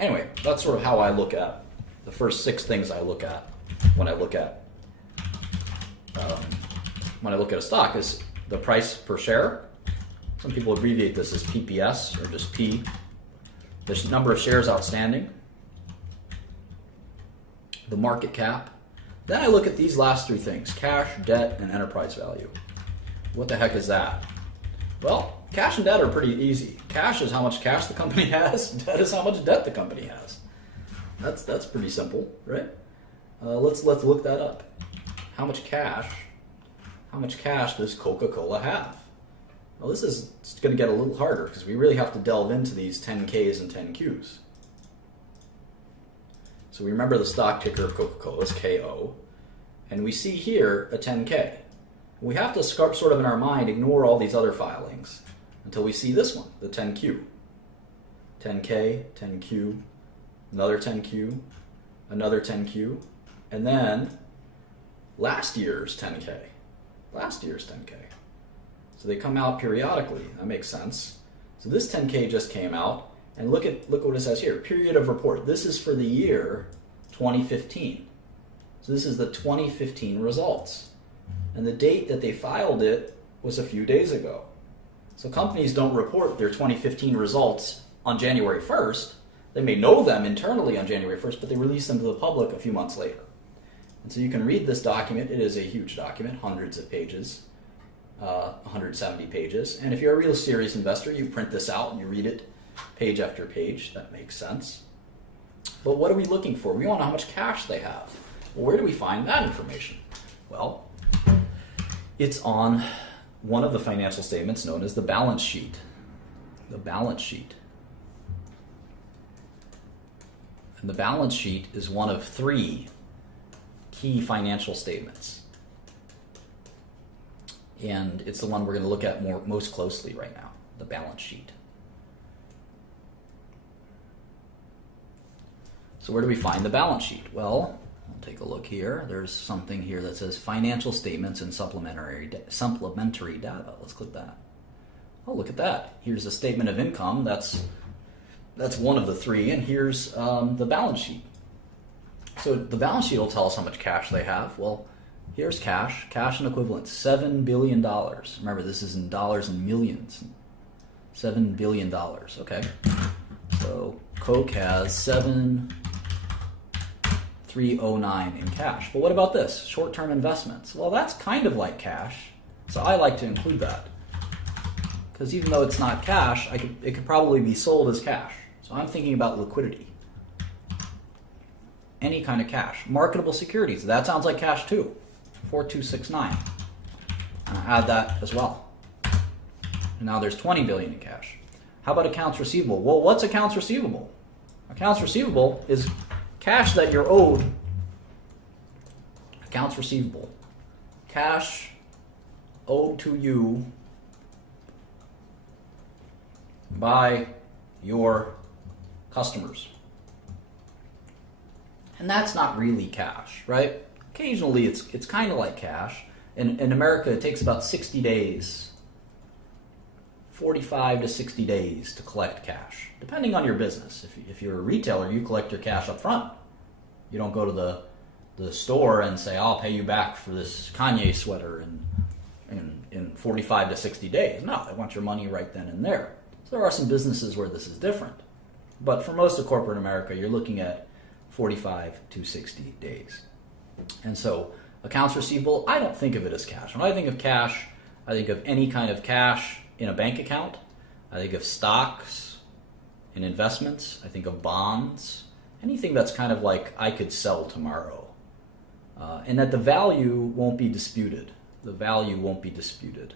Anyway, that's sort of how I look at the first 6 things I look at when I look at a stock is the price per share. Some people abbreviate this as PPS or just P. The number of shares outstanding, the market cap. Then I look at these last 3 things: cash, debt, and enterprise value. What the heck is that? Well, cash and debt are pretty easy. Cash is how much cash the company has. Debt is how much debt the company has. That's pretty simple, right? Let's look that up. How much cash does Coca-Cola have? Well, this is going to get a little harder because we really have to delve into these 10Ks and 10Qs. So we remember the stock ticker of Coca-Cola is KO, and we see here a 10K. We have to sort of in our mind ignore all these other filings until we see this one, the 10Q. 10K, 10Q, another 10Q, another 10Q, and then last year's 10K. Last year's 10K. So they come out periodically. That makes sense. So this 10K just came out, and look what it says here. Period of report. This is for the year 2015. So this is the 2015 results. And the date that they filed it was a few days ago. So companies don't report their 2015 results on January 1st. They may know them internally on January 1st, but they release them to the public a few months later. And so you can read this document. It is a huge document, hundreds of pages, 170 pages. And if you're a real serious investor, you print this out and you read it page after page. That makes sense. But what are we looking for? We want to know how much cash they have. Well, where do we find that information? Well, it's on one of the financial statements known as the balance sheet. The balance sheet. And the balance sheet is one of 3 key financial statements. And it's the one we're going to look at most closely right now, the balance sheet. So where do we find the balance sheet? Well, I'll take a look here. There's something here that says financial statements and supplementary data. Let's click that. Oh, look at that. Here's a statement of income. That's one of the 3. And here's the balance sheet. So the balance sheet will tell us how much cash they have. Well, here's cash and equivalents, $7 billion. Remember, this is in dollars and millions. $7 billion, okay? So Coke has 7,309 in cash. But what about this? Short-term investments. Well, that's kind of like cash, so I like to include that. Because even though it's not cash, it could probably be sold as cash. So I'm thinking about liquidity. Any kind of cash. Marketable securities, that sounds like cash too. 4269. And I add that as well. And now there's 20 billion in cash. How about accounts receivable? Well, what's accounts receivable? Accounts receivable is cash that you're owed. Accounts receivable. Cash owed to you by your customers. And that's not really cash, right? Occasionally it's kind of like cash. In America, it takes about 60 days, 45 to 60 days to collect cash, depending on your business. If you're a retailer, you collect your cash up front. You don't go to the store and say, I'll pay you back for this Kanye sweater in 45 to 60 days. No, they want your money right then and there. So there are some businesses where this is different. But for most of corporate America, you're looking at 45 to 60 days. And so accounts receivable, I don't think of it as cash. When I think of cash, I think of any kind of cash in a bank account. I think of stocks and investments. I think of bonds. Anything that's kind of like I could sell tomorrow. And that the value won't be disputed. The value won't be disputed.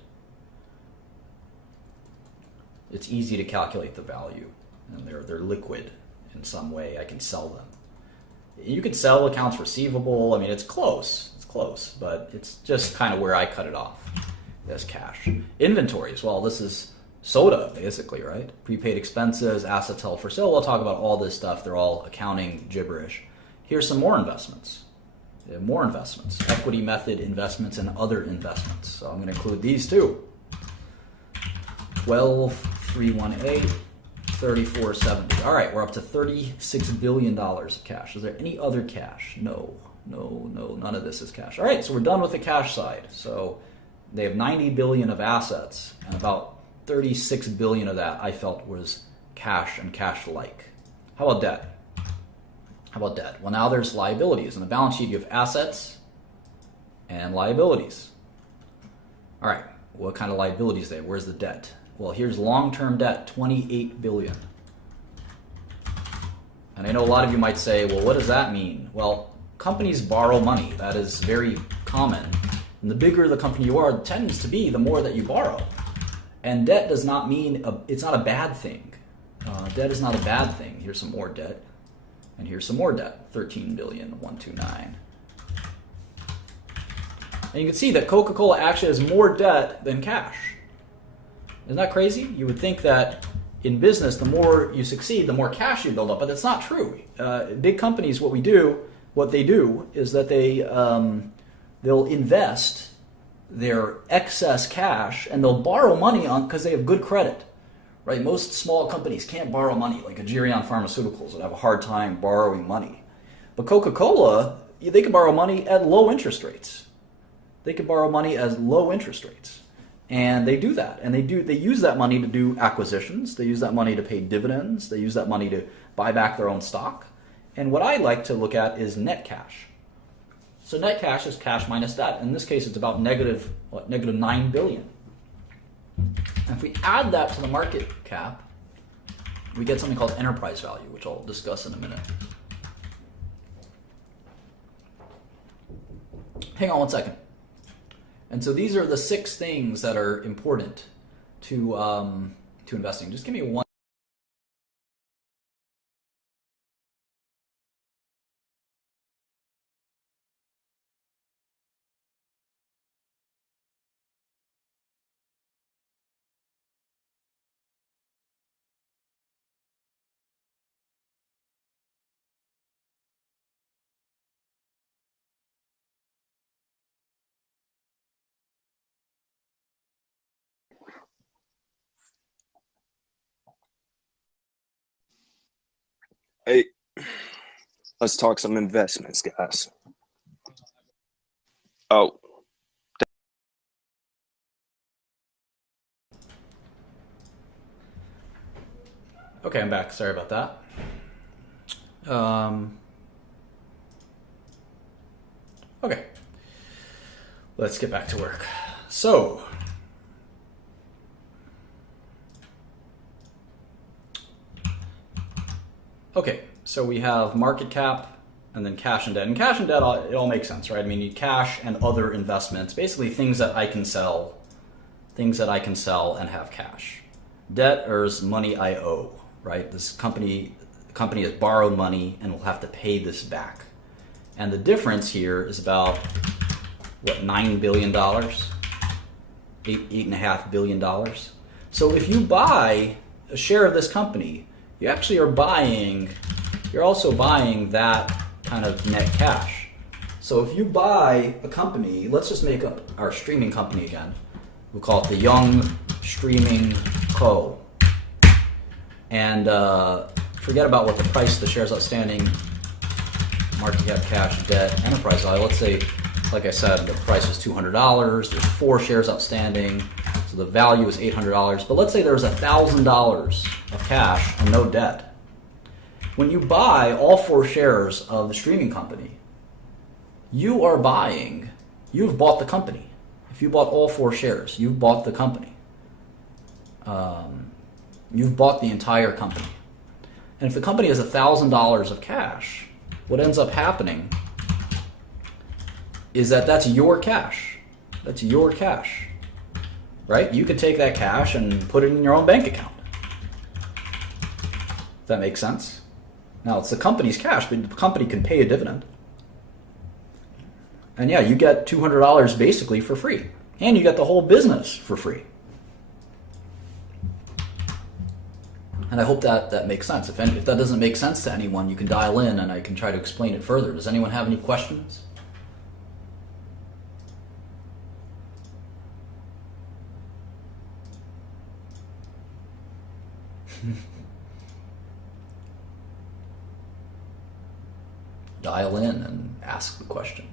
It's easy to calculate the value. And they're liquid in some way. I can sell them. You could sell accounts receivable. I mean, it's close, but it's just kind of where I cut it off as cash. Inventories, well, this is soda, basically, right? Prepaid expenses, assets held for sale. We'll talk about all this stuff. They're all accounting gibberish. Here's some more investments. More investments. Equity method investments and other investments. So I'm going to include these too. 12318, 34.70. All right, we're up to $36 billion of cash. Is there any other cash? No, none of this is cash. All right, so we're done with the cash side. So they have 90 billion of assets, and about 36 billion of that I felt was cash and cash-like. How about debt? Well, now there's liabilities. In the balance sheet, you have assets and liabilities. All right, what kind of liabilities there? Where's the debt? Well, here's long-term debt, 28 billion. And I know a lot of you might say, well, what does that mean? Well, companies borrow money. That is very common. And the bigger the company you are, it tends to be the more that you borrow. And debt does not mean, it's not a bad thing. Debt is not a bad thing. Here's some more debt. And here's some more debt, 13 billion, 129. And you can see that Coca-Cola actually has more debt than cash. Isn't that crazy? You would think that in business, the more you succeed, the more cash you build up, but that's not true. Big companies, what they do is that they'll invest their excess cash and they'll borrow money because they have good credit. Right? Most small companies can't borrow money, like Agerion Pharmaceuticals would have a hard time borrowing money. But Coca-Cola, they can borrow money at low interest rates. They can borrow money at low interest rates. And they do that. And they use that money to do acquisitions. They use that money to pay dividends. They use that money to buy back their own stock. And what I like to look at is net cash. So net cash is cash minus debt. In this case, it's about negative 9 billion. And if we add that to the market cap, we get something called enterprise value, which I'll discuss in a minute. Hang on one second. And so these are the 6 things that are important to investing. Just give me one. Hey, let's talk some investments, guys. Oh, Okay, I'm back. Sorry about that. Okay, let's get back to work. So, we have market cap and then cash and debt. And cash and debt, it all makes sense, right? I mean, you cash and other investments, basically things that I can sell and have cash. Debt is money I owe, right? This company has borrowed money and will have to pay this back. And the difference here is about, $9 billion? $8.5 billion. So if you buy a share of this company, you actually you're also buying that kind of net cash. So if you buy a company, let's just make up our streaming company again. We'll call it the Young Streaming Co. And forget about what the price of the shares outstanding, market cap, cash, debt, enterprise value. Let's say, like I said, the price was $200. There's 4 shares outstanding, so the value is $800. But let's say there's $1,000 of cash and no debt. When you buy all 4 shares of the streaming company, you've bought the company. If you bought all 4 shares, you've bought the company. You've bought the entire company. And if the company has $1,000 of cash, what ends up happening is that's your cash. That's your cash, right? You could take that cash and put it in your own bank account. Does that make sense? Now, it's the company's cash, but the company can pay a dividend. And yeah, you get $200 basically for free. And you get the whole business for free. And I hope that makes sense. If that doesn't make sense to anyone, you can dial in and I can try to explain it further. Does anyone have any questions? dial in and ask the question.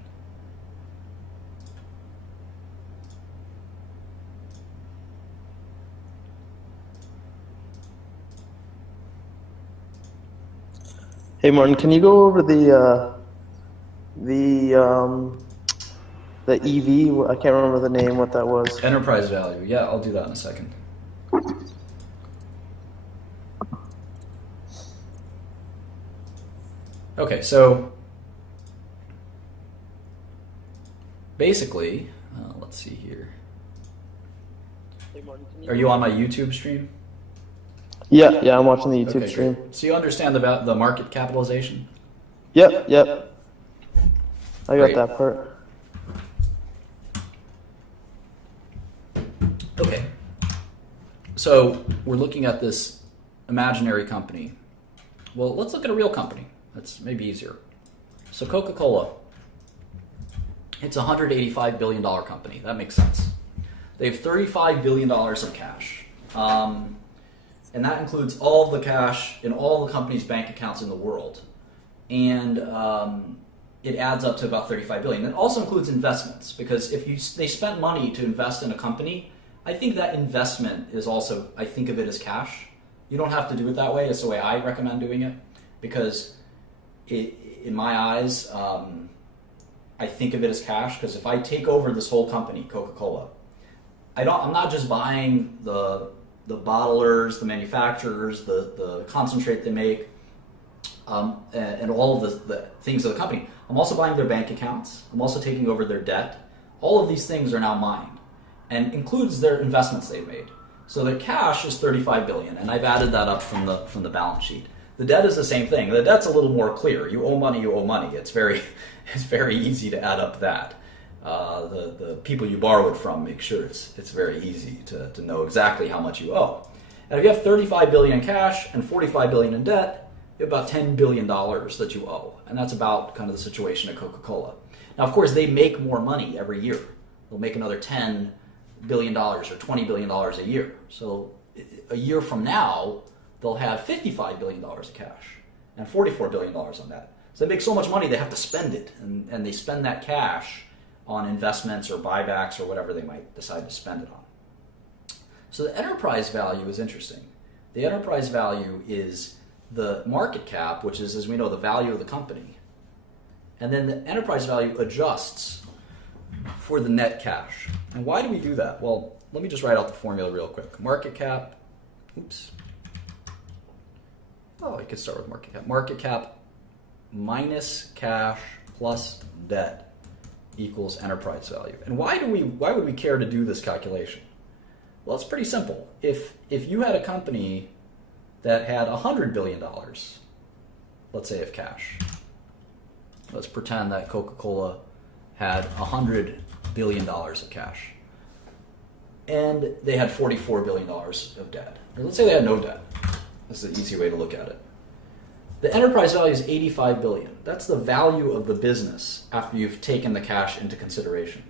Hey Martin, can you go over the EV? I can't remember the name. What that was? Enterprise value. Yeah, I'll do that in a second. Okay, so basically, let's see here. Hey Martin, Are you on my YouTube stream? Yeah, I'm watching the YouTube Okay, stream. great. So you understand the market capitalization? Yep. I got Great. that part. Okay. So we're looking at this imaginary company. Well, let's look at a real company. That's maybe easier. So Coca-Cola, it's a $185 billion company. That makes sense. They have $35 billion of cash. And that includes all the cash in all the company's bank accounts in the world. And it adds up to about $35 billion. It also includes investments, because they spent money to invest in a company, I think that investment is also, I think of it as cash. You don't have to do it that way. It's the way I recommend doing it, because in my eyes, I think of it as cash, because if I take over this whole company, Coca-Cola, I'm not just buying the bottlers, the manufacturers, the concentrate they make, and all of the things of the company. I'm also buying their bank accounts. I'm also taking over their debt. All of these things are now mine, and includes their investments they've made. So their cash is $35 billion, and I've added that up from the balance sheet. The debt is the same thing. The debt's a little more clear. You owe money, you owe money. It's very easy to add up that. The people you borrow it from, make sure it's very easy to know exactly how much you owe. And if you have $35 billion in cash and $45 billion in debt, you have about $10 billion that you owe. And that's about kind of the situation at Coca-Cola. Now, of course, they make more money every year. They'll make another $10 billion or $20 billion a year. So a year from now, they'll have $55 billion of cash and $44 billion on that. So they make so much money, they have to spend it. And they spend that cash on investments or buybacks or whatever they might decide to spend it on. So the enterprise value is interesting. The enterprise value is the market cap, which is, as we know, the value of the company. And then the enterprise value adjusts for the net cash. And why do we do that? Well, let me just write out the formula real quick. Market cap, I could start with market cap. Market cap minus cash plus debt equals enterprise value. And why would we care to do this calculation? Well, it's pretty simple. If you had a company that had $100 billion, let's say, of cash. Let's pretend that Coca-Cola had $100 billion of cash. And they had $44 billion of debt. Or let's say they had no debt. That's the easy way to look at it. The enterprise value is $85 billion. That's the value of the business after you've taken the cash into consideration.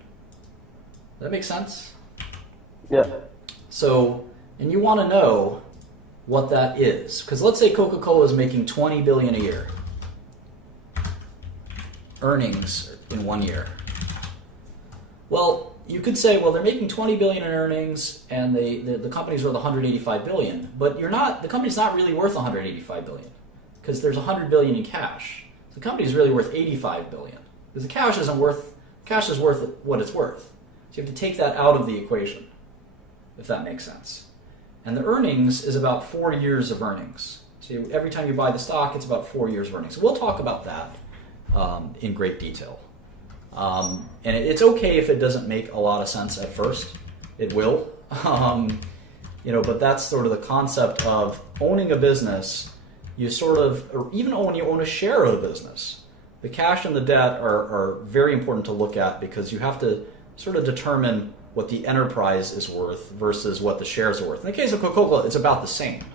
Does that make sense? Yeah. So, and you want to know what that is. Because let's say Coca-Cola is making $20 billion a year. Earnings in 1 year. Well, you could say, well, they're making $20 billion in earnings, and the company's worth $185 billion. But the company's not really worth $185 billion, because there's $100 billion in cash. The company's really worth $85 billion, because the cash is worth what it's worth. So you have to take that out of the equation, if that makes sense. And the earnings is about 4 years of earnings. So every time you buy the stock, it's about 4 years of earnings. So we'll talk about that in great detail. And it's okay if it doesn't make a lot of sense at first. It will. But that's sort of the concept of owning a business. You sort of, or even when you own a share of the business, the cash and the debt are very important to look at, because you have to sort of determine what the enterprise is worth versus what the shares are worth. In the case of Coca-Cola, it's about the same.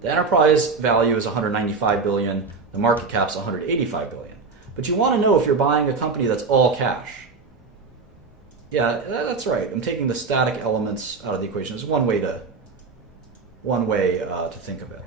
The enterprise value is $195 billion. The market cap is $185 billion. But you want to know if you're buying a company that's all cash. Yeah, that's right. I'm taking the static elements out of the equation. It's one way to think of it.